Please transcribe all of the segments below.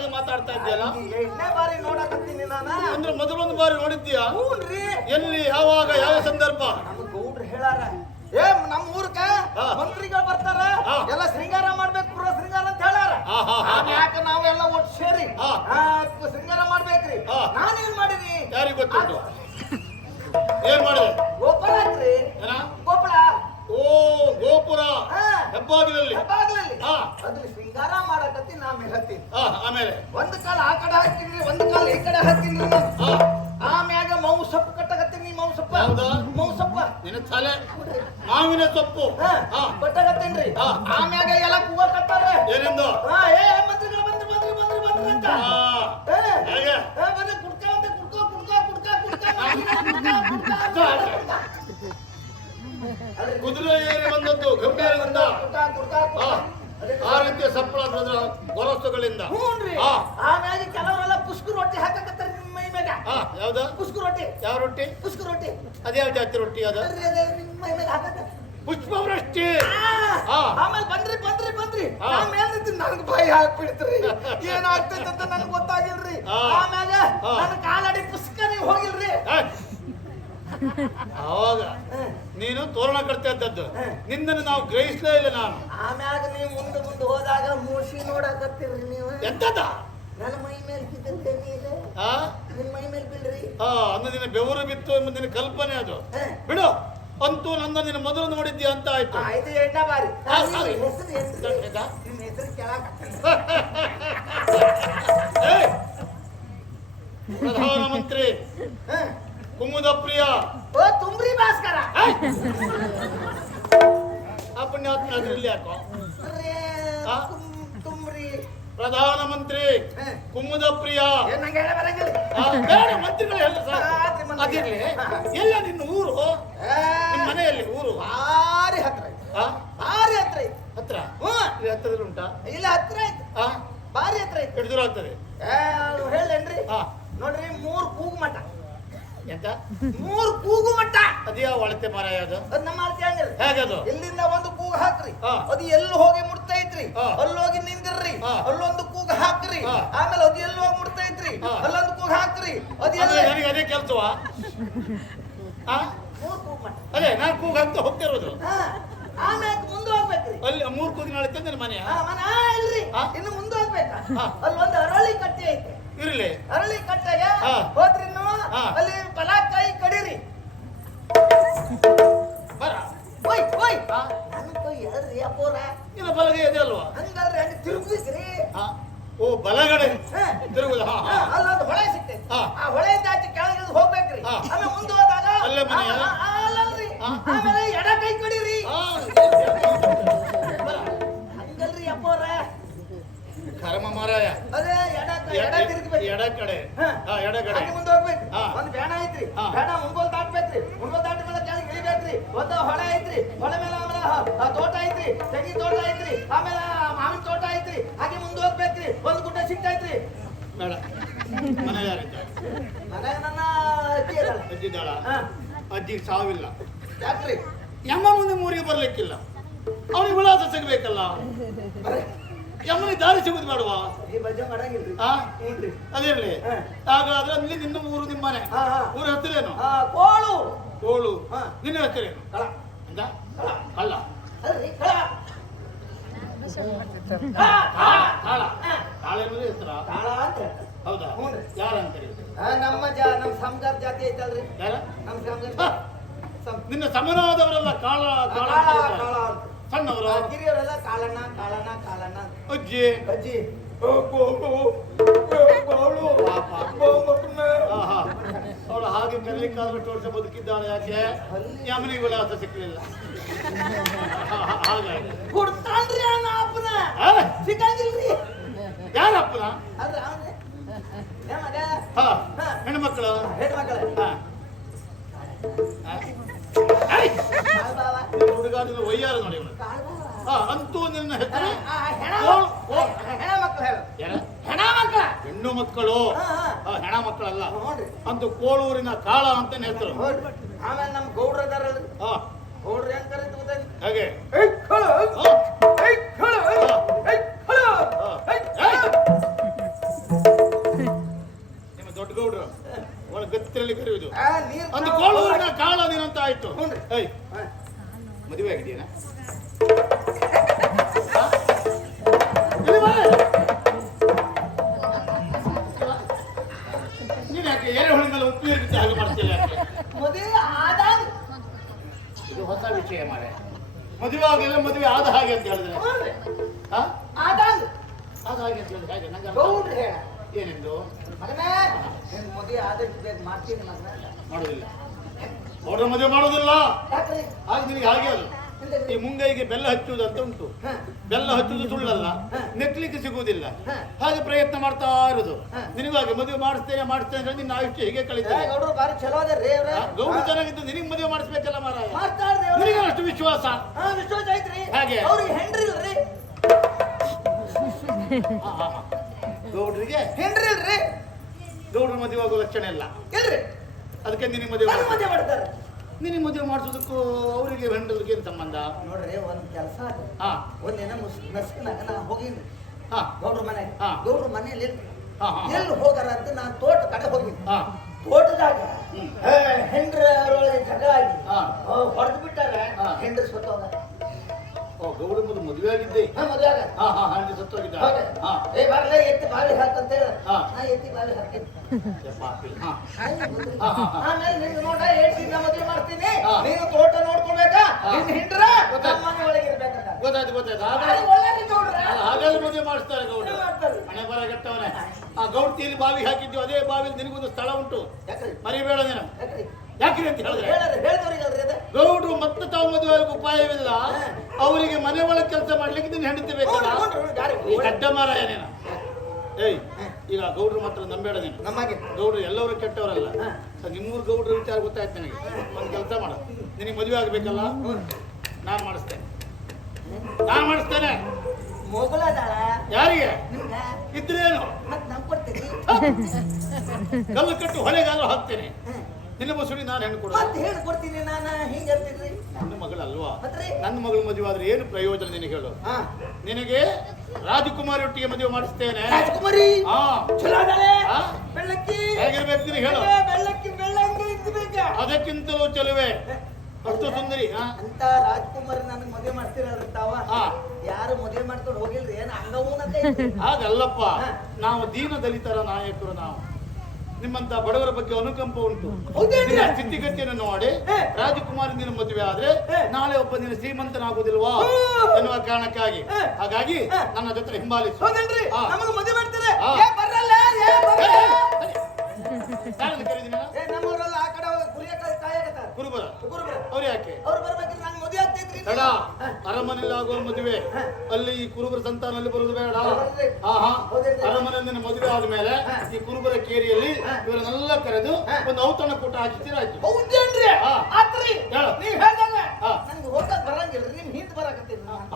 ಹಾಗೆ ಮಾತಾಡ್ತಾ ಇದ್ದೀಯಲ್ಲ? ಎಷ್ಟನೇ ಬಾರಿ ನೋಡಕತ್ತೀನಿ ನಾನು. ಅಂದ್ರೆ ಮೊದಲೊಂದು ಬಾರಿ ನೋಡಿದ್ದೀಯಾ? ಹ್ಞೂನ್ರಿ. ಎಲ್ಲಿ, ಯಾವಾಗ, ಯಾವ ಸಂದರ್ಭ? ನಮ್ಮ ಗೌಡ್ರು ಹೇಳಾರ, ನಮ್ಮ ಊರ್ಕ ಮಂತ್ರಿಗಳು ಬರ್ತಾರ, ಎಲ್ಲ ಶೃಂಗಾರ ಮಾಡ್ಬೇಕು, ಪುರ ಶೃಂಗಾರ ಅಂತ ಹೇಳಾರ. ಯಾಕ ನಾವೆಲ್ಲ ಒಟ್ಟು ಸೇರಿ ಶೃಂಗಾರ ಮಾಡ್ಬೇಕ್ರಿ. ನಾನೇನ್ ಮಾಡಿನಿ ಯಾರಿಗ ಗೊತ್ತುಂಟು? ಏನ್ ಮಾಡಿದೆ? ಗೋಪುರ ಹಾಕ್ರಿ. ಗೋಪುರ. ಓ, ಗೋಪುರ ಹೆಬ್ಬಾಗಿಲಲ್ಲಿ. ಅದು ಶೃಂಗಾರ ಮಾಡಕತ್ತಿ ನಾ ಹೇಳ್ತೀನಿ. ಆಮೇಲೆ ಒಂದ್ ಕಾಲ ಆ ಕಡೆ ಹಾಕ್ತೀನಿ, ಒಂದ್ ಕಾಲ ಈ ಕಡೆ ಹಾಕ್ತೀನಿ. ಆಮ್ಯಾಗ ಮಾವು ಸೊಪ್ಪು ಕಟ್ಟಕತ್ತೀನಿ. ಮಾವು ಸೊಪ್ಪ. ಮಾವು ಸೊಪ್ಪ ನಿನ್ನ ತಲೆ ಮಾವಿನ ಸೊಪ್ಪು ಕಟ್ಟಕತ್ತೀನ್ರಿ. ಆಮ್ಯಾಗ ಎಲ್ಲ ಕೂಗ ಕಟ್ಟಾರ. ಏನೆಂದು? ಏ ಮಂತ್ರಿಗಳು ಬಂದ್ರು ಬಂದ್ರು ಬಂದ್ರು ಬಂದ್ರು ಅಂತ. ಬಂದ್ರೆ ಕುಡ್ಕ ಕುಡ್ಕೋ ಕುಡ್ಕೋ ಕುಡ್ಕ ಕುಡ್ಕ ಕುದುರೆ ಏರಿ ಬಂದದ್ದು ಗಂಭೀರದಿಂದ ಆ ರೀತಿಯ ಸಪ್ಪಳ ಗೊರಸುಗಳಿಂದ. ಆಮ್ಯಾಗ ಕೆಲವರೆಲ್ಲ ಪುಷ್ಕು ರೊಟ್ಟಿ ಹಾಕಕತ್ತಾರ ನಿಮ್ಮ ಮೈ ಮ್ಯಾಗ. ಯಾವ್ದು ಪುಷ್ಕು ರೊಟ್ಟಿ? ಯಾವ ರೊಟ್ಟಿ? ಪುಷ್ಕು ರೊಟ್ಟಿ. ಅದ್ಯಾವ ಜಾತಿ ರೊಟ್ಟಿ? ಅದು ನಿಮ್ಮ ಮೈ ಮ್ಯಾಗ ಹಾಕಕ ಪುಷ್ಪವೃಷ್ಟಿ. ಆಮೇಲೆ ಬಂದ್ರಿ ಬಂದ್ರಿ ಬಂದ್ರಿ ಆಮೇಲೆ ನನಗೆ ಭಯ ಹಾಕ್ಬಿಡ್ತ್ರಿ. ಏನಾಗ್ತೈತೆ ಅಂತ ನನಗೆ ಗೊತ್ತಾಗಿಲ್ರಿ. ಆಮ್ಯಾಗ ನನ್ನ ಕಾಲಡಿ ಪುಷ್ಕ ನೀವು ಹೋಗಿಲ್ರಿ. ಅವಾಗ ನೀನು ತೋರಣ ಕಟ್ತಾ ಇದ್ದದ್ದು ನಿಂದನ್ನು ನಾವು ಗ್ರಹಿಸ್ಲೇ ಇಲ್ಲ. ನಾನು ಆಮ್ಯಾಗ ನೀವು ಮುಂದೆ ಮುಂದೆ ಹೋದಾಗ ಮೂಸಿ ನೋಡಕತ್ತೀರಿ. ನೀವು ಎಂತದ ನನ್ನ ಮೈ ಮೇಲೆ ಬಿದ್ದಂತೆ ನೀರು ನಿನ್ನ ಮೈ ಮೇಲೆ ಬೀಳ್ರಿ. ಅನ್ನದಿನ ಬೆವರು ಬಿತ್ತು ಎಂಬುದಿನ ಕಲ್ಪನೆ ಅದು. ಬಿಡು, ಅಂತೂ ನನ್ನ ನಿನ್ನ ಮೊದಲು ನೋಡಿದ್ಯಾ ಅಂತ ಆಯ್ತು. ಇದು ಎಣ್ಣೆ ಬಾರಿ. ಪ್ರಧಾನಮಂತ್ರಿ ಕುಮುದ ಪ್ರಿಯ. ಓ ತುಂಬ್ರಿ ಭಾಸ್ಕರ. ಪುಣ್ಯಾತ್ಮ ಅದ್ರಲ್ಲಿ ಯಾಕೋ ತುಂಬ್ರಿ. ಪ್ರಧಾನಮಂತ್ರಿ ಕುಮುದ ಪ್ರಿಯ. ಬೇಡ ಮಂತ್ರಿಗಳು ಎಲ್ಲ ಅದಿರ್ಲಿ. ಎಲ್ಲ ನಿನ್ನ ಊರು, ನಿಮ್ಮ ಮನೆಯಲ್ಲಿ ಊರು ಭಾರಿ ಹತ್ರ. ಭಾರಿ ಹತ್ರ ಹತ್ರ ಹತ್ರದಲ್ಲಿ ಉಂಟಾ? ಇಲ್ಲ, ಹತ್ರ ಆಯ್ತು. ಭಾರಿ ಹತ್ರ ಆಯ್ತು. ಎಷ್ಟು ದೂರ ಆಗ್ತದೆ ಹೇಳೇನ್ರಿ? ನೋಡ್ರಿ, 3 ಕೂಗು ಮಠ. ಎಂತ 3 ಕೂಗು ಮಠ? ಅದ್ಯಾವ ಅಳತೆ ಮರ? ಅದು ನಮ್ಮ ಅಳತೆ ಹಂಗಿರಿ. ಹೇಗದು? ಇಲ್ಲಿಂದ ಒಂದು ಕೂಗು ಹಾಕ್ರಿ, ಅದು ಎಲ್ಲಿ ಹೋಗಿ ಮುಟ್ತೈತ್ರಿ, ಅಲ್ಲೋಗಿ ನಿಂದಿರ್ರಿ, ಅಲ್ಲೊಂದು ಕೂಗು ಹಾಕ್ರಿ. ಆಮೇಲೆ ಅದು ಎಲ್ಲಿ ಹೋಗಿ ಮುಟ್ತೈತ್ರಿ, ಅಲ್ಲೊಂದು ಕೂಗು ಹಾಕ್ರಿ. ನನಗೆ ಅದೇ ಕೆಲ್ಸವಾ? 3 ಕೂಗು ಮಠ. ಅದೇ ನಾನು ಕೂಗು ಹಾಕ್ತಾ ಹೋಗ್ತಿರೋದು. ಆಮೇಲೆ ಮುಂದೆ ಹೋಗ್ಬೇಕ್ರಿ. ಅಲ್ಲಿ 3 ಕೂಗಿನ ಅಳತೆ ನನ್ನ ಮನೆಯ ಇಲ್ರಿ, ಇನ್ನು ಮುಂದೆ ಹೋಗ್ಬೇಕ. ಅಲ್ಲೊಂದು ಅರಳಿ ಕಟ್ಟೆ ಐತೆ. ಇರ್ಲಿ, ಅರಳಿ ಕಟ್ಟೆಗೆ ಹೋದ್ರಿ ನೀವು, ಅಲ್ಲಿ ಪಲಾಕಾಯಿ ಕಡೀರಿ. ಬರ ಓಯ್ ಓಯ್ ನನ್ನ ಕೈ ಹೇಳ್ರಿ ಅಪ್ಪೋರ. ನಿನ್ನ ಬಲಗೈ ಇದೆ ಅಲ್ವಾ? ಹಂಗಲ್ರಿ, ಹಂಗೆ ತಿರುಗಿಸ್ರಿ. ಓ, ಬಲಗಡೆ ತಿರುಗುದ. ಅಲ್ಲೊಂದು ಹೊಳೆ ಸಿಗ್ತೈತಿ. ಆ ಹೊಳೆಯಿಂದ ಆಚೆ ಕೆಳಗೆ ಹೋಗ್ಬೇಕ್ರಿ. ಆಮೇಲೆ ಮುಂದೆ ಹೋದಾಗ ಅಲ್ಲೇ ಮನೆಯ ಅಲ್ಲಲ್ರಿ, ಆಮೇಲೆ ಎಡ ಕೈ ಕಡೀರಿ. ಹಂಗಲ್ರಿ ಅಪ್ಪೋರ. ಕರ್ಮ ಮಾರಾಯ. ಅದೇ ಎಡ ತಿರುಗ್ಬೇಕು. ಎಡ ಕಡೆ. ಎಡ ಕಡೆ ಮುಂದೆ ಹೋಗ್ಬೇಕು. ಒಂದು ಬೇಡ ಐತ್ರಿ, ಬೇಡ ಮುಂಗೋಲ್ ದಾಟ್ಬೇಕ್ರಿ. ಮುಂಗೋಲ್ ದಾಟ ಮೇಲೆ ಕೆಳಗೆ ಇಳಿಬೇಕ್ರಿ. ಒಂದು ಹೊಳೆ ಐತ್ರಿ, ಹೊಳೆ ಮೇಲೆ ಆಮೇಲೆ ತೋಟ ಐತ್ರಿ, ತೆಂಗಿನ ತೋಟ ಐತ್ರಿ, ಆಮೇಲೆ ಮಾವಿನ ತೋಟ ಐತ್ರಿ. ಹಾಗೆ ಮುಂದೆ ಹೋಗ್ಬೇಕ್ರಿ. ಒಂದು ಗುಡ್ಡ ಸಿಗ್ತೈತ್ರಿ. ಬೇಡ, ಮನೆ ಯಾರಿದ್ದಾರೆ? ಮನೆ ನನ್ನ ಅಜ್ಜಿ ಇರಲ್ಲ. ಅಜ್ಜಿ ಇದ್ದಾಳ? ಅಜ್ಜಿಗೆ ಸಾವಿಲ್ಲ. ಯಾಕ್ರಿ? ಯಮ್ಮ ಮುಂದೆ ಊರಿಗೆ ಬರ್ಲಿಕ್ಕಿಲ್ಲ. ಅವನಿಗೆ ವಿಳಾಸ ಸಿಗ್ಬೇಕಲ್ಲ. ಯಮ್ಮನಿಗೆ ದಾರಿ ಸಿಗುದು ಬೇಡವಾ? ಈ ಬಜ್ಜೆ ಮಾಡಂಗಿಲ್ರಿ. ಅದಿರ್ಲಿ. ಹಾಗಾದ್ರೆ ಅಲ್ಲಿ ನಿನ್ನ ಊರು, ನಿಮ್ಮ ಮನೆ ಊರ ಹೆಸರೇನು? ಕೋಳು. ಕೋಳು. ನಿನ್ನ ಹೆಸರೇನು? ಕಳ. ಅಂತ ಕಳ್ಳ. ಕಾಳ. ಕಾಳ ಎನ್ನುವುದು ಹೆಸರ? ಕಾಳ ಅಂತ. ಹೌದಾ? ಯಾರ ಅಂತ ನಮ್ಮ ಸಂಘದ ಜಾತಿ ಐತಲ್ರಿ. ಯಾರ? ನಮ್ಮ ಸಂಘದ ನಿನ್ನ ಸಮನಾದವರೆಲ್ಲ ಕಾಳ ಕಾಳ ಸಣ್ಣವರು, ಕಿರಿಯವರೆಲ್ಲ ಕಾಳಣ್ಣ ಕಾಳಣ್ಣ ಕಾಳಣ್ಣ. ಅಜ್ಜಿ ಅಜ್ಜಿ ಅವಳು ಹಾಗೆ ಕರೀಲಿಕ್ಕಾದ್ರೂ ವರ್ಷ ಬದುಕಿದ್ದಾಳೆ. ಯಾಕೆ? ಯಮನಿಗೆ ವಿಳಾಸ ಸಿಕ್ಕಲಿಲ್ಲ. ಹಾಗಾಗಿ ಕೊಡ್ತಾನ್ರಿ ಅಪ್ಪನ ಸಿಕ್ಕಂಗಿಲ್ರಿ. ಯಾರಪ್ಪನ? ಹೆಣ್ಮಕ್ಳು. ಹುಡುಗಾಡಿನ ಒಯ್ಯಾರ ನೋಡಿ. ಅಂತೂ ನಿನ್ನ ಹೆಸರು ಹೆಣ್ಣು ಮಕ್ಕಳು, ಹೆಣ ಮಕ್ಕಳಲ್ಲ. ಅಂತೂ ಕೋಳೂರಿನ ಕಾಳ ಅಂತ ಹೆಸರು. ಆಮೇಲೆ ನಮ್ ಗೌಡ್ರ ಅದಾರಲ್ರಿ, ಗೌಡ್ರ ಹೆಂಗ್ ಕರೀತ ಹಾಗೆ ಇವಾಗೆಲ್ಲ ಮದುವೆ ಆದ ಹಾಗೆ ಅಂತ ಹೇಳಿದ್ರೆ ಹೌದ್ರಿ. ಹಾ ಆದಾಗ ಆದ ಹಾಗೆ ಅಂತ ಹೇಳಿದ್ರೆ ಹಾಗೆ ನಂಗೆ ಅರ್ಥ ಗೌಡ್ರು ಹೇಳ ಏನೆಂದು ಮಗನೇ ನಿನ್ ಮದುವೆ ಆದಷ್ಟು ಬೇಗ ಮಾಡ್ತೀನಿ ಮಗನ. ಮಾಡೋದಿಲ್ಲ ಗೌಡ್ರ ಮದುವೆ ಮಾಡೋದಿಲ್ಲ ಯಾಕ್ರಿ? ಹಾಗೆ ನಿನಗೆ ಹಾಗೆ ಅಲ್ಲ ಈ ಮುಂಗೈಗೆ ಬೆಲ್ಲ ಹಚ್ಚುವುದು ಅಂತ ಉಂಟು ಹ. ಬೆಲ್ಲ ಹಚ್ಚುವುದು ಸುಳ್ಳಲ್ಲ ನೆಕ್ಲಿಕ್ಕೆ ಸಿಗುವುದಿಲ್ಲ ಹ. ಹಾಗೆ ಪ್ರಯತ್ನ ಮಾಡ್ತಾ ಇರುದು ಹ. ನಿನಗೂ ಹಾಗೆ ಮದುವೆ ಮಾಡಿಸ್ತೇನೆ ಅಂತ ನಿನ್ನ ಆಯುಷ್ಯ ಹೀಗೆ ಏ, ಕಳೀತಾರೆ ಗೌಡ್ರು ಬಾರಿ ಚಲೋ ಅದಾರ್ರಿ ಅವ್ರ. ಗೌಡ್ರು ಚೆನ್ನಾಗಿದ್ದು ನಿನಗೆ ಮದುವೆ ಮಾಡಿಸ್ಬೇಕಲ್ಲ ಮಾರಾಯ ಮಾಡ್ತಾರ್ರಿ ಅವ್ರು. ನಿನಗೆ ಅಷ್ಟು ವಿಶ್ವಾಸ ಹಾ, ವಿಶ್ವಾಸ ಐತ್ರಿ. ಹಾಗೆ? ಅವ್ರಿಗೆ ಹೆಂಡ್ರಿ ಇಲ್ರಿ. ಹಾ, ಹಾ, ಹಾ. ಗೌಡ್ರಿಗೆ ಹೆಂಡ್ರಿ ಇಲ್ರಿ. ಗೌಡ್ರ ಮದುವೆ ಆಗುವ ಲಕ್ಷಣ ಇಲ್ಲ ಇಲ್ರಿ. ಅದಕ್ಕೆ ನಿನಗೆ ಮದುವೆ ನನ್ ಮದುವೆ ಮಾಡ್ತಾರ. ನಿನಗೆ ಮದುವೆ ಮಾಡಿಸೋದಕ್ಕೂ ಅವರಿಗೆ ಹೆಂಡದಕ್ಕೆ ಏನು ಸಂಬಂಧ ನೋಡ್ರಿ ಒಂದ್ ಕೆಲಸ ಆದ್ರಿ. ಹಾ ಒಂದಿನ ನಸ್ಕಿನಾಗ ನಾ ಹೋಗಿನಿ ಹಾ ಗೌಡ್ರ ಮನೆ. ಹಾ. ಗೌಡ್ರ ಮನೇಲಿ ಹಾ, ಹಾ, ಹಾ. ಎಲ್ಲಿ ಹೋಗಾರ ಅಂತ ನಾನು ತೋಟ ಕಡೆ ಹೋಗಿನಿ. ಹಾ ತೋಟದಾಗ ಹೆಂಡ್ರ ಅವರೊಳಗೆ ಜಗಳ ಆಗಿ ಹಾ. ಹೊಡೆದು ಬಿಟ್ಟಾರ. ಹಾ. ಹೆಂಡ್ರ ಸತ್ತೋಗ. ಓ ಗೌಡ ಮದುವೆ ಆಗಿದ್ದೆ ಮದುವೆ ಆಗ ಹಾ ಹಾ ಹಂಗೆ ಸತ್ತೋಗಿದ್ದ ಹೌದು. ಹಾ ಏ ಬರ್ಲೆ ಎತ್ತಿ ಬಾವಿ ಹಾಕಂತ ಹೇಳ. ಹಾ. ನಾ ಎತ್ತಿ ಬಾವಿ ಹಾಕಿನಿ. ಪಾಪಿ ಹಾ ಹಂಗೆ ಬಂದ್ರಿ. ಹಾ, ಹಾ, ಹಾ. ಆಮೇಲೆ ನಿಂಗೆ ನೋಡ ಹೇಳ್ತೀನಿ ನಾ ಮದುವೆ ಮಾಡ್ತೀನಿ. ಹಾ. ನೀನು ತೋಟ ನೋಡ್ಕೊಬೇಕಾ? ಹಾ. ನಿನ್ನ ಹಿಂಡ್ರ ಗೊತ್ತಾಯ್ತು. ನಮ್ಮ ಮನೆ ಒಳಗೆ ಇರ್ಬೇಕಂತ. ಗೊತ್ತಾಯ್ತು ಗೊತ್ತಾಯ್ತು ಬಾರಿ ಹಾಗಾದ್ರೆ ಒಳ್ಳೆದು ಗೌಡ್ರ. ಹಾಗಾದ್ರೆ ಮದುವೆ ಮಾಡಿಸ್ತಾರೆ ಗೌಡ ಮದುವೆ ಮಾಡ್ತಾರೆ. ಮನೆ ಬರಗಟ್ಟವನೇ ಆ ಗೌಡ್ತಿಯಲ್ಲಿ ಬಾವಿಗೆ ಹಾಕಿದ್ವಿ ಅದೇ ಬಾವಿಲಿ ನಿನಗೊಂದು ಸ್ಥಳ ಉಂಟು ಯಾಕ್ರಿ? ಮರಿಬೇಡ ನೀನು ಯಾಕ್ರಿ? ಯಾಕ್ರಿ ಅಂತ ಹೇಳಿದ್ರೆ ಹೇಳ್ದವ್ರಿಗಲ್ರಿ ಅದು. ಗೌಡ್ರು ಮತ್ತೆ ತಾವು ಮದುವೆ ಆಗಕ್ಕೆ ಉಪಾಯವಿಲ್ಲ ಅವರಿಗೆ ಮನೆ ಒಳಗೆ ಕೆಲಸ ಮಾಡ್ಲಿಕ್ಕೆ ನೀನು ಹೆಂಡತಿ ಬೇಕಲ್ಲ ಈ ಗಡ್ಡ ಮಾರಾಯ ನೀನು ಏಯ್ ಈಗ ಗೌಡ್ರು ಮಾತ್ರ ನಂಬೇಡ ನೀನು ನಮಗೆ ಗೌಡ್ರು ಎಲ್ಲರೂ ಕೆಟ್ಟವರಲ್ಲ ನಿಮ್ಮೂರು ಗೌಡ್ರ ವಿಚಾರ ಗೊತ್ತಾಯ್ತು ನನಗೆ ಒಂದು ಕೆಲಸ ಮಾಡು ನಿನಗೆ ಮದುವೆ ಆಗಬೇಕಲ್ಲ ನಾನು ಮಾಡಿಸ್ತೇನೆ ನಾನು ಮಾಡಿಸ್ತೇನೆ ಮೊಗಲದಾಳ ಯಾರಿಗೆ ನಿಮ್ಗ ಇದ್ರೇನು ಮತ್ ನಮ್ ಕೊಡ್ತೀರಿ. ಕಲ್ಲು ಕಟ್ಟು ಹೊಳೆಗಾದ್ರೂ ಹಾಕ್ತೇನೆ ನಿನ್ನ ಬಸುಡಿ ನಾನು ಹೆಣ್ಣು ಕೊಡು ಮತ್ ಹೇಳಿ ಕೊಡ್ತೀನಿ ನಾನು ಹಿಂಗೆ ಅಂತಿದ್ರಿ. ನನ್ನ ಮಗಳಲ್ವಾ ಮತ್ರಿ? ನನ್ನ ಮಗಳ ಮದುವೆ ಆದ್ರೆ ಏನು ಪ್ರಯೋಜನ ನಿನಗೆ ಹೇಳು ಹಾ. ನಿನಗೆ ರಾಜಕುಮಾರಿ ಒಟ್ಟಿಗೆ ಮದುವೆ ಮಾಡಿಸ್ತೇನೆ ರಾಜಕುಮಾರಿ ಹಾ ಚಲೋ ಅದಾಳೆ. ಹಾ? ಬೆಳ್ಳಕ್ಕಿ ಹೇಗಿರ್ಬೇಕು ನಿನಗೆ ಹೇಳು ಬೆಳ್ಳಕ್ಕಿ ಬೆಳ್ಳಂಗೆ ಇದ್ಬೇಕ. ಅದಕ್ಕಿಂತಲೂ ಚೆಲುವೆ ಅಷ್ಟು ಸುಂದರಿ ಹಾ ಅಂತ ರಾಜಕುಮಾರಿ ನನಗೆ ಮದುವೆ ಮಾಡ್ತಿರಲ್ರಿ ತಾವ. ಹಾ. ಯಾರು ಮದುವೆ ಮಾಡ್ಕೊಂಡು ಹೋಗಿಲ್ರಿ ಏನ್ ಹಂಗವೂನಂತ ಹಾಗಲ್ಲಪ್ಪ ಹಾ. ನಾವು ದೀನ ದಲಿತರ ನಾಯಕರು ನಾವು ನಿಮ್ಮಂತ ಬಡವರ ಬಗ್ಗೆ ಅನುಕಂಪ ಉಂಟು ಹೌದೇನ್ರಿ? ನಿನ್ನ ಸ್ಥಿತಿಗತಿಯನ್ನು ನೋಡಿ ಹೇ. ರಾಜಕುಮಾರಿ ನಿನ್ನ ಮದುವೆ ಆದ್ರೆ ಹೇ. ನಾಳೆ ಒಬ್ಬ ನಿನ್ನ ಶ್ರೀಮಂತನಾಗುವುದಿಲ್ವಾ ಹೂ. ಎನ್ನುವ ಕಾರಣಕ್ಕಾಗಿ ಹೇ. ಹಾಗಾಗಿ ಹೇ. ನನ್ನ ಜೊತೆ ಹಿಂಬಾಲಿಸು ಹೌದೇನ್ರಿ? ಹಾ. ನಮಗೆ ಮದುವೆ ಮಾಡ್ತಾರೆ. ಹಾ. ಏ ಬರಲ್ಲ ಏ ಬರಲ್ಲ. ಯಾರನ್ನು ಕರೀದಿ ನೀನು? ಏ ನಮ್ಮವರೆಲ್ಲ ಆ ಕಡೆ ಕುರಿಯ ಕಾಯಕತ್ತಾರ. ಕುರುಬರ ಕುರುಬ್ರ. ಅವ್ರು ಯಾಕೆ ಅವ್ರು ಬರ್ಬೇಕ್ರಿ ನಂಗೆ ಮದುವೆ ಆಗ್ತೈತ್ರಿ. ಬೇಡ ಅರಮನೆಯಲ್ಲಿ ಆಗುವ ಮದುವೆ ಹಾ. ಅಲ್ಲಿ ಈ ಕುರುಬರ ಸಂತಾನಲ್ಲಿ ಬರುವುದು ಬೇಡ ಹೌದ್ರಿ. ಹಾ ಹಾ ಹೌದೇನ್ರಿ? ಅರಮನೆಯಲ್ಲಿ ಮದುವೆ ಆದ್ಮೇಲೆ ಹಾ. ಈ ಕುರುಬರ ಕೇರಿಯಲ್ಲಿ ಹಾ. ಇವರನ್ನೆಲ್ಲ ಕರೆದು ಹಾ. ಒಂದು ಔತಣ ಕೂಟ ಹಾಕಿಸಿರಾಯ್ತು ಹೌದೇನ್ರಿ? ಹಾ. ಆತ್ರಿ. ಹೇಳು. ನೀವ್ ಹೇಳ್ದಾಗ ಹಾ. ನಂಗೆ ಹೋಗಕ್ ಬರಂಗಿಲ್ರಿ. ನಿಮ್ ಹಿಂದ್ ಬರಾಕತ್ತೀರಿ ನಾನು.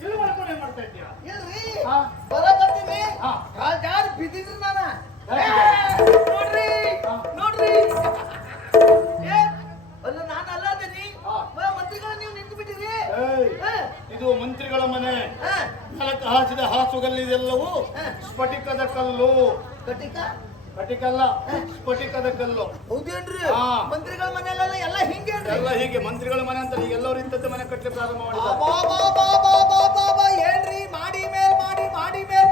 ಇಲ್ಲಿ ಮಾಡ್ಕೊಂಡು ಏನ್ ಮಾಡ್ತಾ ಇದ್ದೀರಾ ಇಲ್ರಿ ಹಾ. ಬರಾಕತ್ತೀನಿ. ಹಾ. ಕಾಲ್ ಜಾರಿ ಬಿದ್ದಿದ್ರಿ ನಾನ. ಹಾ. ನೋಡ್ರಿ ಹಾ. ನೋಡ್ರಿ ಏ ಅಲ್ಲ ನಾನು ಅಲ್ಲ ಅದೀನಿ. ಹಾ. ಮಂತ್ರಿಗಳು ನೀವು ನಿಂತು ಬಿಟ್ಟಿರಿ. ಏಯ್, ಹಾ. ಇದು ಮಂತ್ರಿಗಳ ಮನೆ ಹಾ. ನೆಲಕ್ಕೆ ಹಾಸಿದ ಹಾಸುಗಲ್ಲಿದೆಲ್ಲವೂ ಹಾ. ಸ್ಫಟಿಕದ ಕಲ್ಲು ಕಟಿಕ ಸ್ಫಟಿಕಲ್ಲ ಸ್ಫಟಿಕದ ಕಲ್ಲು ಹೌದೇನ್ರಿ? ಹಾ. ಮಂತ್ರಿಗಳ ಮನೆಯಲ್ಲೆಲ್ಲ ಎಲ್ಲ ಹಿಂಗೇನ್ರಿ? ಎಲ್ಲ ಹೀಗೆ ಮಂತ್ರಿಗಳ ಮನೆ ಅಂತ ಈಗ ಎಲ್ಲರೂ ಇಂಥದ್ದು ಮನೆ ಕಟ್ಟಲಿಕ್ಕೆ ಪ್ರಾರಂಭ ಮಾಡಿದ್ದಾರೆ ಅಬ್ಬಬ್ಬಬ್ಬಬ್ಬಬ್ಬಬ್ಬ, ಏನ್ರಿ ಮಾಡಿ ಮೇಲ್ ಮಾಡಿ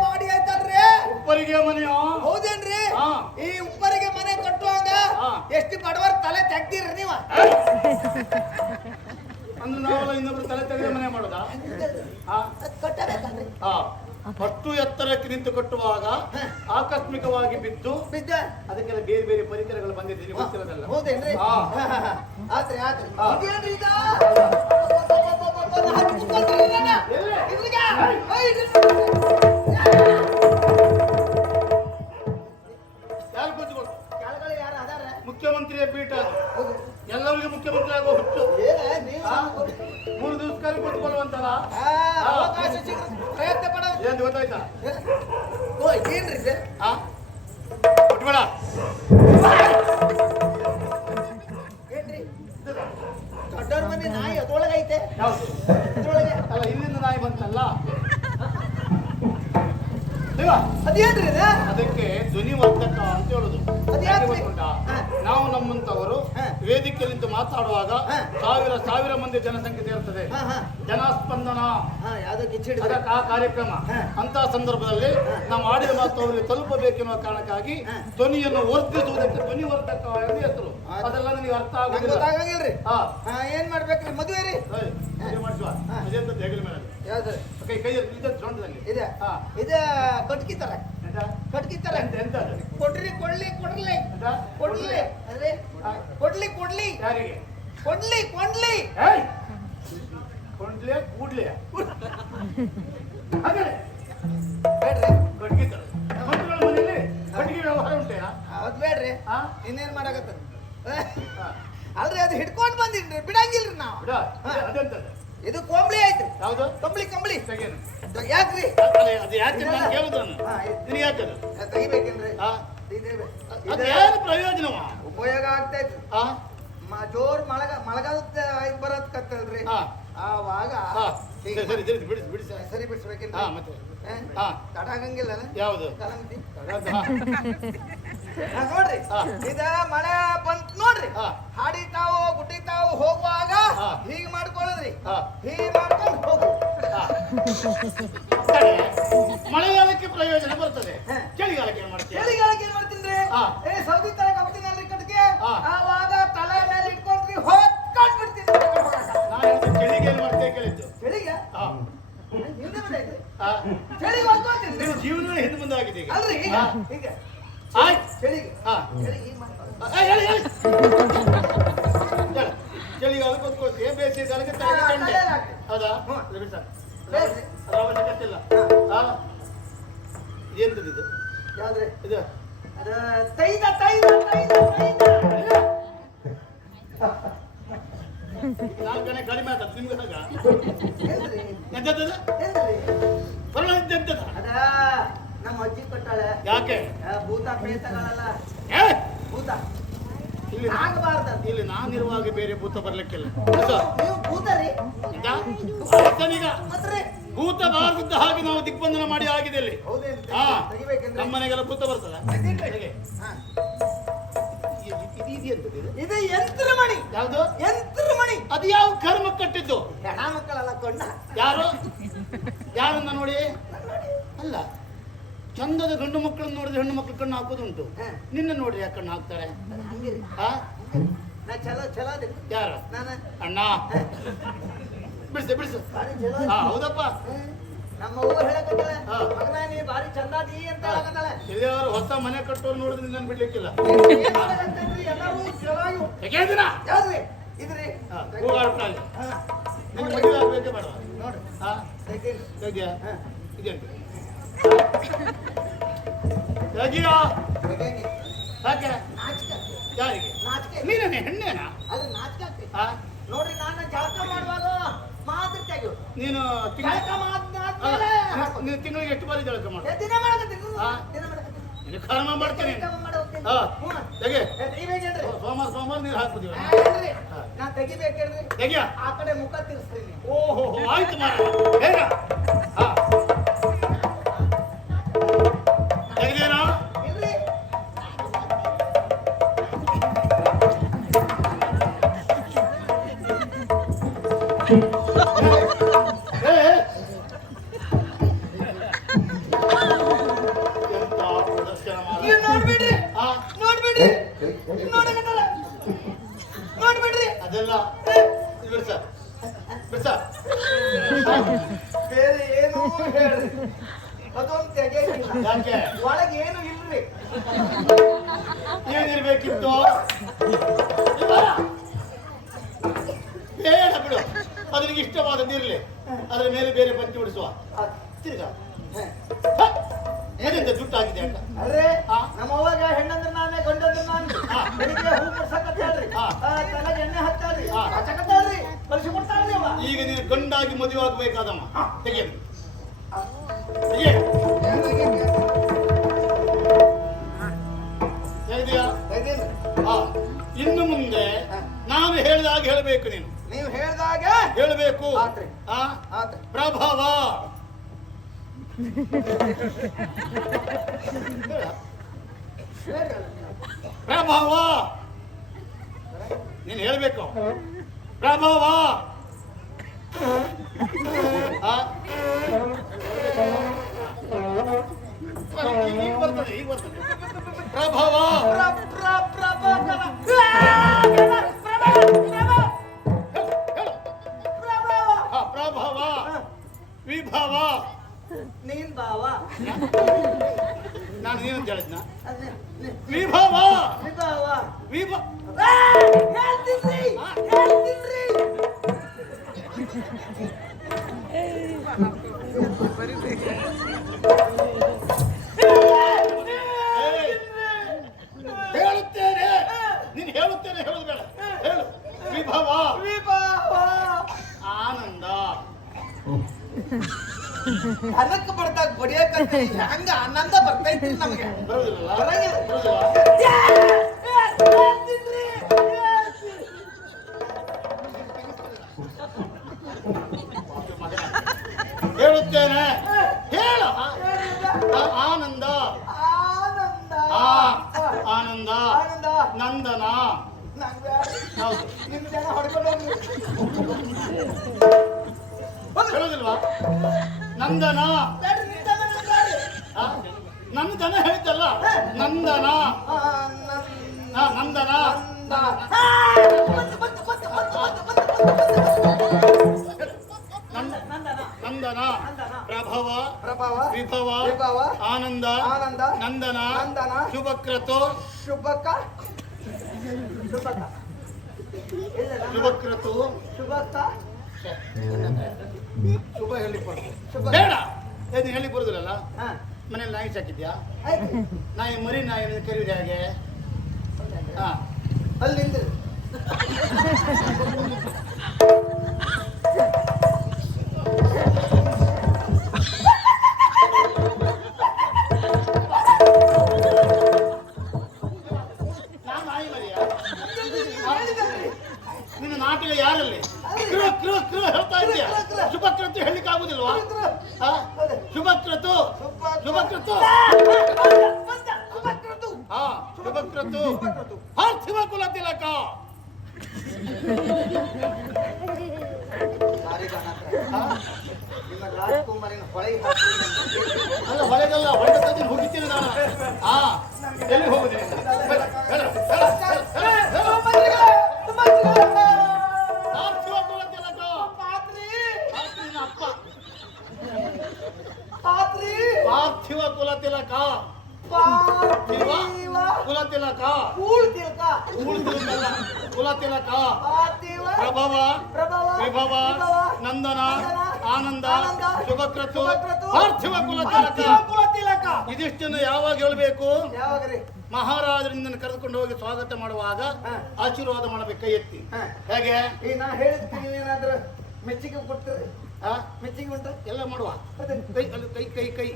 ಮಾಡಿ ಆಯ್ತಲ್ರಿ? ಉಪ್ಪರಿಗೆ ಮನೆಯ ಹೌದೇನ್ರಿ? ಹಾ. ಈ ಉಪ್ಪರಿಗೆ ಮನೆ ಕಟ್ಟುವಾಗ ಹಾ. ಎಷ್ಟು ಬಡವರ ತಲೆ ತೆಗ್ದಿರಿ ನೀವ? ಅಂದ್ರೆ ನಾವೆಲ್ಲ ಇನ್ನೊಬ್ರು ತಲೆ ತೆಗೆದ ಮನೆ ಮಾಡೋದಾ ಹಾ ಅದ್ ಕಟ್ಟಬೇಕಲ್ರಿ? ಹಾ ಅಷ್ಟು ಎತ್ತರಕ್ಕೆ ನಿಂತು ಕಟ್ಟುವಾಗ ಆಕಸ್ಮಿಕವಾಗಿ ಬಿದ್ದು ಬಿದ್ದ? ಅದಕ್ಕೆಲ್ಲ ಬೇರೆ ಬೇರೆ ಪರಿಕರಗಳು ಬಂದಿದ್ದೀನಿ ಗೊತ್ತಿರೋದಲ್ಲ ಹೌದೇನ್ರಿ? ಹಾ. ಆತ್ರಿ ಆತ್ರಿ. ಹಾ. ಇದೇನ್ರಿ ಇದು? ಅಬ್ಬಬ್ಬಬ್ಬಬ್ಬಬ್ಬ, ನಾನ್ ಹಚ್ಕೊಂಡ್ರಿ ನನ್ನ. ಎಲ್ಲಿ? ಇದ್ರಿಗೆ? ಇದ್ರಿಗೆ. ಯಾರು ಕೂತ್ಕೊಂಡು ಕೆಳಗಡೆ ಯಾರು ಅದಾರ? ಮುಖ್ಯಮಂತ್ರಿಯ ಪೀಠ ಅದು. ಹೌದು. ಎಲ್ಲರಿಗೂ ಮುಖ್ಯಮಂತ್ರಿ ಆಗೋ ಹುಚ್ಚು ಏನ ನೀವು ಹಾ. ಸಣ್ಣ ಕೊಡಿ. 3 ದಿವಸಕ್ಕಾಗಿ ಕೂತ್ಕೊಳ್ಳುವಂತಲ್ಲ ಅವಕಾಶ ಸಿಕ್ಕ ಪ್ರಯತ್ನ ಪಡೋದು. ಏನ್ ಗೊತ್ತಾಯ್ತಾ ಓ ಏನ್ರಿ ಇದು? ಹಾ ಕೊಟ್ಬೇಡ ಏನ್ರಿ ದೊಡ್ಡವ್ರ ಮನೆ ನಾಯಿ ಅದ್ರೊಳಗೈತೆ ಯಾವ್ದು ಅದ್ರೊಳಗೆ ಅಲ್ಲ ಇಲ್ಲಿಂದ ನಾಯಿ ಬಂತಲ್ಲ ಅದೇನ್ರಿ ಇದು? ಅದಕ್ಕೆ ಧ್ವನಿವರ್ಧಕ ಅಂತ ಹೇಳುದು. ಅದು ಯಾಕೆ ಯಾಕ್ರಿ? ಗೊತ್ತುಂಟಾ? ಹಾ. ನಾವು ನಮ್ಮಂತವರು ಹಾ. ವೇದಿಕೆಯಲ್ಲಿ ನಿಂತು ಮಾತಾಡುವಾಗ ಹಾ. ಸಾವಿರ ಮಂದಿ ಜನಸಂಖ್ಯೆ ಸೇರ್ತದೆ. ಹಾ, ಹಾ. ಜನಸ್ಪಂದನ ಯಾವ್ದೋ ಕಿಚ್ಚಿಡಿದ್ರೆ ಅದಕ್ಕೆ ಆ ಕಾರ್ಯಕ್ರಮ. ಹಾ. ಅಂತ ಸಂದರ್ಭದಲ್ಲಿ ನಾವು ಆಡಿದ ಮಾತು ಅವರಿಗೆ ತಲುಪಬೇಕೆನ್ನುವ ಕಾರಣಕ್ಕಾಗಿ ಹಾ. ಧ್ವನಿಯನ್ನು ವರ್ಧಿಸುವುದಕ್ಕೆ ಧ್ವನಿವರ್ಧಕ ಎಂದು ಹೆಸರು. ಅದೆಲ್ಲ ನನಗೆ ಅರ್ಥ ನಂಗೆ ಆಗುದಿಲ್ಲ. ಗೊತ್ತಾಗಂಗಿಲ್ರಿ. ಹಾ. ಏನ್ ಮಾಡ್ಬೇಕ್ರಿ? ಮದುವೆ ರೀ? ಏಯ್, ಮದುವೆ ಮಾಡಿಸುವ. ಹಾ. ಅದೆಂತದ್ದು ಹೆಗಲ ಮೇಲೆ? ಯಾವ್ದು ಕೈಯಲ್ಲಿ ಇದ್ದದ್ದು ಸೊಂಟದಲ್ಲಿ. ಇದೆ? ಹಾ. ಇದ ಕಟ್ಕಿ ತರ. ಎಂತ? ಕಟ್ಕಿ ತರ. ಎಂತ ಅದು? ಕೊಡ್ರಿ ಕೊಡ್ಲಿ ಕೊಡ್ಲಿ ಎಂತ? ಕೊಡ್ಲಿ ಅದೇ ಹಾ. ಕೊಡ್ಲಿ ಕೊಡ್ಲಿ ಯಾರಿಗೆ? ಕೊಡ್ಲಿ ಕೊಡ್ಲಿ. ಏಯ್! ಕೊಂಡ್ಲೆ ಕೂಡ್ಲೆ ಹಾಗೆ ಬೇಡ್ರಿ ಕಟ್ಗಿದ್ದಾರೆ ಮಂತ್ರಿಗಳ ಮನೆಯಲ್ಲಿ ಕಟ್ಗೆ ವ್ಯವಹಾರ ಉಂಟೇನಾ? ಅವತ್ ಬೇಡ್ರಿ. ಹಾ? ಇನ್ನೇನ್ ಮಾಡಕತ್ತ? ಹಾ. ಅಲ್ರಿ ಅದು ಹಿಡ್ಕೊಂಡ್ ಬಂದಿನ್ರಿ, ಬಿಡಂಗಿಲ್ರಿ ನಾವು. ಬಿಡ. ಅದೆಂತದ್ದು? ಇದು ಕೊಂಬ್ಳಿ ಐತ್ರಿ. ಯಾವುದು? ಕಂಬ್ಳಿ ಕಂಬ್ಳಿ. ತೆಗೇನು? ಯಾಕ್ರಿ? ಅದು ಯಾಕೆ ನಾನು ಕೇಳುದನ್ನು ಹಾ, ಇದು. ನಿನಗೆ ಯಾಕದು? ತೆಗಿಬೇಕೇನ್ರಿ? ಹಾ? ಇದೇ ಅದು ಏನು ಪ್ರಯೋಜನವ? ಉಪಯೋಗ ಆಗ್ತೈತಿ. ಹಾ? ಜೋರ್ ಮಳೆಗಾಲದ ಬರತ್ ಕತ್ತಲ್ರಿ. ಹಾ. ಆವಾಗ ಹಾ. ಸರಿ ಸರಿ ಸರಿ ಬಿಡಿಸಿ ಬಿಡಿಸಿ. ಸರಿ ಬಿಡ್ಸ್ಬೇಕೇನ್ರಿ? ಹಾ, ಮತ್ತೆ ಹಾ. ತಡ ಆಗಂಗಿಲ್ಲ ಯಾವುದು? ಕಲಂಗಡಿ. ಹಾ. ನೋಡ್ರಿ ಹಾ. ಇದ ಮಳೆ ಬಂತ್ ನೋಡ್ರಿ. ಹಾ. ಹಾಡಿತಾವು ಗುಟ್ಟಿತಾವು ಹೋಗುವಾಗ ಹಾ. ಹೀಗ್ ಮಾಡ್ಕೊಳ್ಳದ್ರಿ. ಹಾ. ಹೀಗ್ ಮಾಡ್ಕೊಂಡು ಹೋಗು. ಹಾ. ಸರಿ. ಮಳೆಗಾಲಕ್ಕೆ ಪ್ರಯೋಜನ ಬರ್ತದೆ. ಹಾ. ಚಳಿಗಾಲಕ್ಕೆ ಏನ್ ಮಾಡ್ತೀಯ? ಚಳಿಗಾಲಕ್ಕೆ ಏನ್ ಮಾಡ್ತೀನಿ? ಹಾ. ಸೌದಿ ತರ ಕಪ್ತಿನಲ್ರಿ ಕಟ್ಗೆ. ಹಾ. ಆವಾಗ ತಲೆ ಮೇಲೆ ಇಟ್ಕೊಂಡ್ರಿ ಹೊತ್ಕೊಂಡ್ ಬಿಡ್ತೀನಿ. ನಾನು ಹೇಳಿದ್ದು ಚಳಿಗೆ ಏನ್ ಮಾಡ್ತೇವೆ ಕೇಳಿದ್ದು. ಚಳಿಗೆ ಹಾ. ಹಿಂದೆ ಬಂದೈತ್ರಿ. ಹಾ. ಚಳಿಗೆ ಹೊತ್ಕೊಂತೀನಿ. ನೀವು ಜೀವನವೇ ಹಿಂದೆ ಮುಂದೆ ಆಗಿದೆ ಈಗ. ಅಲ್ರಿ ಈಗ ಹಾ. ಈಗ ಆಯ್ತು. ಚಳಿಗೆ ಹಾ. ಚಳಿಗೆ ಹೀಗ್ ಮಾಡ್ಕೊಳ್ಳೋದು. ಹೇಳಿ ಹೇಳಿ ಹೇಳು. ಚಳಿಗಾಲಕ್ಕೆ ಕೂತ್ಕೊಳ್ತೀವಿ, ಬೇಸಿಗೆ ಕಾಲಕ್ಕೆ ತಲೆಗೆ ಕಂಡೆ. ತಲೆಯಲ್ಲಿ ಹಾಕ್ತೀನಿ. ಹೌದಾ? ಹ್ಮ್. ಅದು ಬಿಡಿ ಸರ್. ಬೇಡ್ರಿ. ಅದ್ರ ಅವಶ್ಯಕತೆ ಇಲ್ಲ. ಹಾ. ಎಂತದ್ದು ಇದು? ಯಾವ್ದ್ರಿ? ಇದು ಅದ ತೈದ ತೈದ ತೈದ ತೈದ. ನಾಲ್ಕು ಗಣೆ ಕಡಿಮೆ ಆಗ್ತದೆ ನಿಮ್ಗೆ ಆಗ. ಏನ್ರಿ? ಎಂತದ್ದು? ಏನ್ರಿ? ಬರೋಣ ಎಂತದ? ಅದ ನಮ್ಮ ಅಜ್ಜಿ ಕೊಟ್ಟಾಳೆ. ಯಾಕೆ? ಭೂತ ಪ್ರೇತಗಳಲ್ಲ. ಏ! ಭೂತ ಇಲ್ಲಿ ಆಗಬಾರ್ದು. ಇಲ್ಲಿ ನಾನಿರುವಾಗ ಬೇರೆ ಭೂತ ಬರ್ಲಿಕ್ಕಿಲ್ಲ. ನೀವು ಭೂತ ರೀ? ಈಗ ಮತ್ರಿ? ಭೂತ ಬಾರದಿದ್ದ ಹಾಗೆ ನಾವು ದಿಗ್ಬಂಧನ ಮಾಡಿ ಆಗಿದೆ ಇಲ್ಲಿ. ಹೌದೇನ್ರಿ? ಹಾ. ತೆಗಿಬೇಕೇನ್ರಿ? ನಮ್ಮ ಮನೆಗೆಲ್ಲ ಭೂತ ಬರ್ತದ. ಹೇಗೆ? ಹಾ. ಇದು ಇದು ಯಂತ್ರಮಣಿ. ಯಾವುದು? ಯಂತ್ರಮಣಿ. ಅದು ಯಾವ ಕರ್ಮ ಕಟ್ಟಿದ್ದು? ಹೆಣ ಮಕ್ಕಳಲ್ಲ ಕೊಂಡ. ಯಾರು? ಯಾರನ್ನ ನೋಡಿ? ಅಲ್ಲ, ಚಂದದ ಗಂಡು ಮಕ್ಕಳನ್ನು ನೋಡಿದ್ರೆ ಹೆಣ್ಣು ಮಕ್ಕಳು ಕಣ್ಣು ಹಾಕೋದುಂಟು. ಹಾ. ನಿನ್ನ ನೋಡ್ರಿ ಯಾಕೆ ಕಣ್ಣು ಹಾಕ್ತಾರೆ? ಹಂಗಿರಿ. ಹಾ? ನಾ ಚಲೋ ಚಲೋ ಅದೇ. ಯಾರು? ನಾನು ಅಣ್ಣ ಬಿಡಿಸು ಬಿಡಿಸು. ಬಾರಿ ಚಲೋ ಹಾ, ಅದೇ. ಹೌದಪ್ಪ. ನಮ್ಮ ಅವ್ವ ಹೇಳಕತ್ತಾಳೆ, ಹಾ. ಮಗನ ನೀ ಬಾರಿ ಚಂದಾದಿ ಅಂತ ಹೇಳಕತ್ತಾಳೆ. ಎಲ್ಲಿಯಾರು ಹೊಸ ಮನೆ ಕಟ್ಟೋರು ನೋಡಿದ್ರೆ ನಿನ್ನ ಬಿಡ್ಲಿಕ್ಕಿಲ್ಲ. ಏನ್ ಮಾಡಕತ್ತೇನ್ರಿ? ಎಲ್ಲರೂ ಚಲೋಗಿ. ಯಾಕೆಂದಿನ? ಯಾವ್ದ್ರಿ? ಇದ್ರಿ? ಹೂಗಾಡ್ತಾ ಇಲ್ಲ. ಹಾ. ನಿನ್ನ ಮದುವೆ ಆಗ್ಬೇಕೆ ಬೇಡ? ನೋಡ್ರಿ. ಹಾ? ತೆಗೀರಿ. ಹೇಗಿಯಾ? ಹಾ. ಇದೆಂತ? ಹೇಗಿಯಾ? ತೆಗೀರಿ. ಯಾಕೆ? ನಾಚಿಕೆ. ಯಾರಿಗೆ? ನಾಚಿಕೆ. ನೀನೇ ಹೆಣ್ಣೇನಾ? ಅದು ನಾಚಿಕೆ ಆಗ್ತೈತಿ. ಹಾ? ನೋಡ್ರಿ ನಾನು ಜಳಕ ಮಾಡುವಾಗ ಮಾತ್ರ ತೆಗಿಯೋದು. ನೀನು ಜಳಕ ಆದ್ಮೇಲೆ ಹಾಕೋದು. ನೀನು ತಿಂಗಳಿಗೆ ಎಷ್ಟು ಬಾರಿ ಜಳಕ ಮಾಡು? ದಿನ ಮಾಡಕತ್ತೀನಿ. ಹಾ. ದಿನ ಮಾಡಕತ್ತೀನಿ. ನೀನು ಕರ್ಮ ಮಾಡ್ತೇನೆ. ಜಳಕ ಮಾಡಿ ಹೋಗ್ತೀನಿ. ಹಾ. ಹ್ಞೂ. ಹೇಗೆ? ತೆಗಿಬೇಕೇನ್ರಿ? ಸೋಮವಾರ ನೀರು ಹಾಕ್ಬಿದ್ದೀವಿ. ಏನ್ರಿ? ಹಾ. ನಾ ತೆಗಿಬೇಕೇನ್ರಿ? ಹೇಗಿಯಾ? ಆ ಕಡೆ ಮುಖ ತಿರ್ಸ್ತೀನಿ. ಓಹೋ, ಆಯ್ತು ಮಾರ. ಹೇಗ? ಹಾ. ತೆಗೆದೇನಾ? ಇಲ್ರಿ. ಏ, ಏ. ಎಂತ ಪ್ರದರ್ಶನ ಮಾಡ. ನೀವು ನೋಡ್ಬಿಡ್ರಿ. ಹಾ? ನೋಡ್ಬಿಡ್ರಿ. ನೋಡಕತ್ತಲ್ಲ. ನೋಡ್ಬಿಡ್ರಿ. ಅದೆಲ್ಲ ಬಿಡ್ಸ ಬಿಡ್ಸ. ಬೇರೆ ಏನೂ ಹೇಳ್ರಿ. ಅದೊಂದು ತೆಗೆಯಿಲ್ಲ. ಯಾಕೆ? ಒಳಗೆ ಏನು ಇಲ್ರಿ. ಏನಿರ್ಬೇಕಿತ್ತು? ಇಲ್ಲ. ಬೇಡ ಬಿಡು, ಅದನಿಗೆ ಇಷ್ಟವಾದದ್ದಿರ್ಲಿ. ಅದರ ಮೇಲೆ ಬೇರೆ ಪಂಚಿ ಬಿಡಿಸುವ. ತಿರ್ಗ ಅದೆಂತ ಜುಟ್ಟಾಗಿದೆ ಅಂತ. ಅಲ್ರಿ ಹಾ. ನಮ್ಮ ಅವ್ವಾಗ ಹೆಣ್ಣಂದ್ರ ನಾನೇ ಗಂಡಂದ್ರ ನಾನು. ಹಾ. ಬೆಳಿಗ್ಗೆ ಹೂ ಮುಡ್ಸಕತ್ತಾಳ್ರಿ. ಹಾ. ತಲೆಗೆ ಎಣ್ಣೆ ಹತ್ತಾಳ್ರಿ. ಹಾ. ಹಚ್ಚಕತ್ತಾಳ್ರಿ. ಕಳ್ಸಿ ಕೊಡ್ತಾಳ್ರಿ ಅವ. ಈಗ ನೀನು ಗಂಡಾಗಿ ಮದುವೆ ಆಗ್ಬೇಕಾದಮ್ಮ. ತೆಗೆಯದು ತೆಗೆ. ತೆಗೆದಿಯಾ? ತೆಗೀರಿ. ಹಾ. ಇನ್ನು ಮುಂದೆ ನಾನು ಹೇಳಿದಾಗ ಹೇಳಬೇಕು. ನೀನು ನೀವು ಹೇಳ್ದಾಗ ಹೇಳಬೇಕು. ಆತ್ರಿ. ಹಾ? ಆತ್ರಿ. ಪ್ರಭಾವ ಪ್ರಭಾವ ನೀನು ಹೇಳ್ಬೇಕು. ಪ್ರಭಾವ ಈಗ ಬರ್ತದೆ, ಈಗ ಬರ್ತದೆ. ಪ್ರಭಾವ ಪ್ರಭಾವ ವಿಭವ. ನೀನ್ ಬಾವ ನಾನು ಏನಂತ ಹೇಳಿದ್ನ? ವಿಭವ ವಿಭವ ವಿಭವ. ಹೇಳ್ತೀನಿ ಹೇಳ್ತೀನಿ. ಹೇಳುತ್ತೇನೆ, ನೀನು ಹೇಳುತ್ತೇನೆ, ಹೇಳುದು ಬೇಡ. ಹೇಳು. ವಿಭವ ವಿಭವ ಆನಂದ. ಹಣಕ್ಕೆ ಬರ್ದಾಗ ಬಡಿಯಕಂತ ಹಂಗ ಆನಂದ ಬರ್ತೈತಿ ನಮ್ಗೆ. ಬರುವುದಿಲ್ಲ ಬರಂಗಿಲ್ಲ. ಹೇಳುತ್ತೇನೆ, ಹೇಳು. ಆನಂದ ಆನಂದ ಆನಂದ ಆನಂದ ನಂದನ. ಹೌದು, ನಿಮ್ ಜನ ಹೊಡ್ಕೊಂಡು ಹೇಳುದಿಲ್ವಾ? ನಂದನ. ನನ್ನ ದನ ಹೇಳಿದ್ದಲ್ಲ, ನಂದನ. ನಂದನ ನಂದನ ಪ್ರಭವ ಪ್ರಭಾವ ವಿಭವ ವಿಭವ ಆನಂದ ಆನಂದ ನಂದನ ನಂದನ ಶುಭಕ್ರತು ಶುಭಕ ಶುಭಕ ಶುಭಕ್ರತು ಶುಭಕ ಶುಭ ಹೇಳಿ ಕೊಡು. ಶುಭ ಬೇಡ, ಏನು ಹೇಳಿ ಬರುದಿಲ್ಲಲ್ಲ. ಹಾ ಮನೇಲಿ ನಾಯಿ ಸಾಕಿದ್ಯಾ? ಆಯ್ತು. ನಾಯಿ ಮರಿ ನಾಯಿ ಕರೀರಿ ಹಾಗೆ. ಹಾ ಅಲ್ಲಿಂದ ನಾನು ನಾಯಿ ಮರಿಯ? ನಿನ್ನ ನಾಟಿಗೆ ಯಾರಲ್ಲಿ ಕ್ರೂ ಕ್ರೂ ಕ್ರೂ ಹೇಳ್ತಾ ಇದೆಯಾ? ಶುಭಕ್ರತು ಹೇಳಲಿಕ್ಕೆ ಆಗುದಿಲ್ವಾ? ಶುಭಕ್ರತು ಶುಭಕ್ರತು ಹಾ ಶುಭಕ್ರತು ಪಾರ್ಥಿವ ಕುಲ ತಿಲಕ. ನಿಮ್ಮ ರಾಜ್ಕುಮಾರಿನ ಹೊಳೆ ಅಲ್ಲ ಹೊಳೆಗಲ್ಲ, ಹೊಳೆ ತಂದು ಹೋಗಿದ್ದೀನಿ ನಾನು. ಹಾ ಎಲ್ಲಿ ಹೋಗುದಿಲ್ಲ. ಪಾರ್ಥಿವ ಕುಲ ತಿಲಕ. ಪಾರ್ಥಿವನ ಅಪ್ಪ. ಪಾರ್ಥಿವ ಕುಲ ತಿಲಕ. ಪಾರ್ಥಿವ ಕುಲ ತಿಲಕ. ಕುಲ ತಿಲಕ ಪ್ರಭವ ವಿಭವ ನಂದನ ಆನಂದ ಶುಭಕ್ರತು ಪಾರ್ಥಿವ ಕುಲ ತಿಲಕ. ಇದಿಷ್ಟನ್ನು ಯಾವಾಗ ಹೇಳಬೇಕು? ಮಹಾರಾಜರಿಂದ ಕರೆದುಕೊಂಡು ಹೋಗಿ ಸ್ವಾಗತ ಮಾಡುವಾಗ ಆಶೀರ್ವಾದ ಮಾಡಬೇಕು, ಕೈ ಎತ್ತಿ. ಹೇಗೆ ನಾ ಹೇಳಿದ್ ಏನಾದ್ರೂ ಮೆಚ್ಚುಗೆ ಕೊಡ್ತೀರಿ? ಮೆಚ್ಚುಗೆ ಉಂಟ ಎಲ್ಲ ಮಾಡುವ. ಕೈ ಅಲ್ಲಿ ಕೈ ಕೈ ಕೈ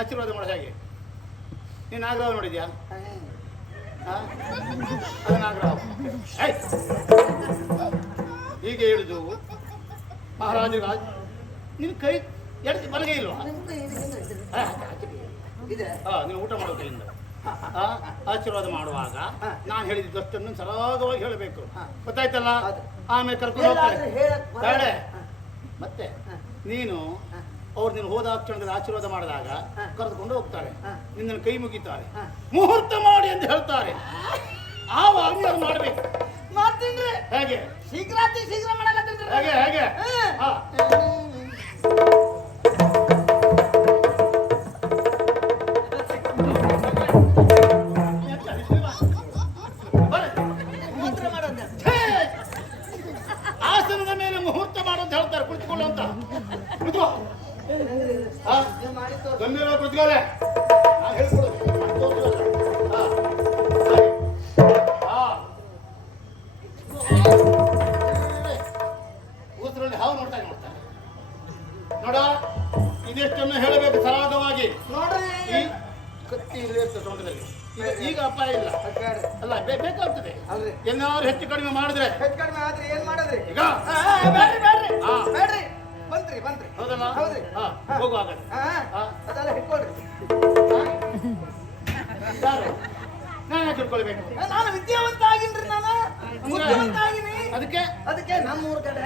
ಆಶೀರ್ವಾದ ಮಾಡ. ಹೇಗೆ ನೀನು ಆಗ್ರಹ ನೋಡಿದ್ಯಾ? ಅದನ್ನ ಆಗ್ರಹ ಹೀಗೆ ಹೇಳಿದು ಮಹಾರಾಜರ. ನಿನ್ ಕೈ ಎಡಕ್ಕೆ ಬಲಗೈ ಇಲ್ವಾ? ನೀನು ಊಟ ಮಾಡೋ ಕೈಯಿಂದ ಆಶೀರ್ವಾದ ಮಾಡುವಾಗ ನಾನು ಹೇಳಿದ್ದಷ್ಟನ್ನು ಸರಾಗವಾಗಿ ಹೇಳಬೇಕು, ಗೊತ್ತಾಯ್ತಲ್ಲ? ಆಮೇಲೆ ಕರ್ಕೊಂಡು ಹೋಗ್ತಾರೆ. ಬೇಡ ಮತ್ತೆ ನೀನು ಅವ್ರು ನೀನು ಹೋದ ಕ್ಷಣದಲ್ಲಿ ಆಶೀರ್ವಾದ ಮಾಡಿದಾಗ ಕರೆದುಕೊಂಡು ಹೋಗ್ತಾರೆ, ನಿನ್ನನ್ನು ಕೈ ಮುಗಿತಾರೆ, ಮುಹೂರ್ತ ಮಾಡಿ ಅಂತ ಹೇಳ್ತಾರೆ. ಆವಾಗ ನೀನು ಮಾಡ್ಬೇಕು. ಮಾಡ್ತೀನಿ. ಹೇಗೆ? ಶೀಘ್ರ ಶೀಘ್ರ ಮಾಡಕತ್ತೀನಿ. ಹೇಗೆ ಹೇಗೆ? ಆಸನದ ಮೇಲೆ ಮುಹೂರ್ತ ಮಾಡೋದು ಹೇಳ್ತಾರೆ, ಕುಳಿತುಕೊಳ್ಳು ಅಂತ. ಗಂಭೀರ ಕುಳಿತುಕೊಳ್ಳೆ. ಊಸರಲ್ಲಿ ಹಾವು ನೋಡ್ತಾರೆ ನೋಡ. ಇದಿಷ್ಟನ್ನು ಹೇಳಬೇಕು ಸರಾಗವಾಗಿ. ನೋಡ್ರಿ ಈ ಕತ್ತಿ ಇರುತ್ತೆ ಸೊಂಟದಲ್ಲಿ. ಈಗ ಅಪಾಯ ಇಲ್ಲ ಅಲ್ಲ, ಬೇಕಾಗ್ತದೆ. ಏನಾದ್ರು ಹೆಚ್ಚು ಕಡಿಮೆ ಮಾಡಿದ್ರೆ ಹೆಚ್ಚು ಕಡಿಮೆ ಆದ್ರೆ ಏನ್ ಮಾಡೋದ್ರಿ? ಈಗ ಬೇಡ್ರಿ ಬೇಡ್ರಿ ಬೇಡ್ರಿ ಬಂತ್ರಿ ಬಂತ್ರಿ. ಹೌದಲ್ಲ? ಹೌದ್ರಿ. ಹಾ, ಹೋಗುವಾಗ ಅದೆಲ್ಲ ಹಿಡ್ಕೊಳ್ರಿ. ಯಾರು ನಾನು ತಿಳ್ಕೊಳ್ಬೇಕು. ನಾನು ವಿದ್ಯಾವಂತ ಆಗಿನ್ರಿ. ನಾನು ಬುದ್ಧಿವಂತ ಆಗಿನಿ. ಅದಕ್ಕೆ ನಮ್ಮೂರ್ ಕಡೆ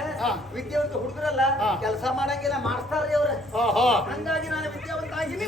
ವಿದ್ಯಾವಂತ ಹುಡುಗರಲ್ಲ ಕೆಲಸ ಮಾಡಂಗಿಲ್ಲ, ಮಾಡಿಸ್ತಾರ್ರಿ ಅವ್ರ. ಓಹೋ, ಹಂಗಾಗಿ ನಾನು ವಿದ್ಯಾವಂತ ಆಗಿನಿ.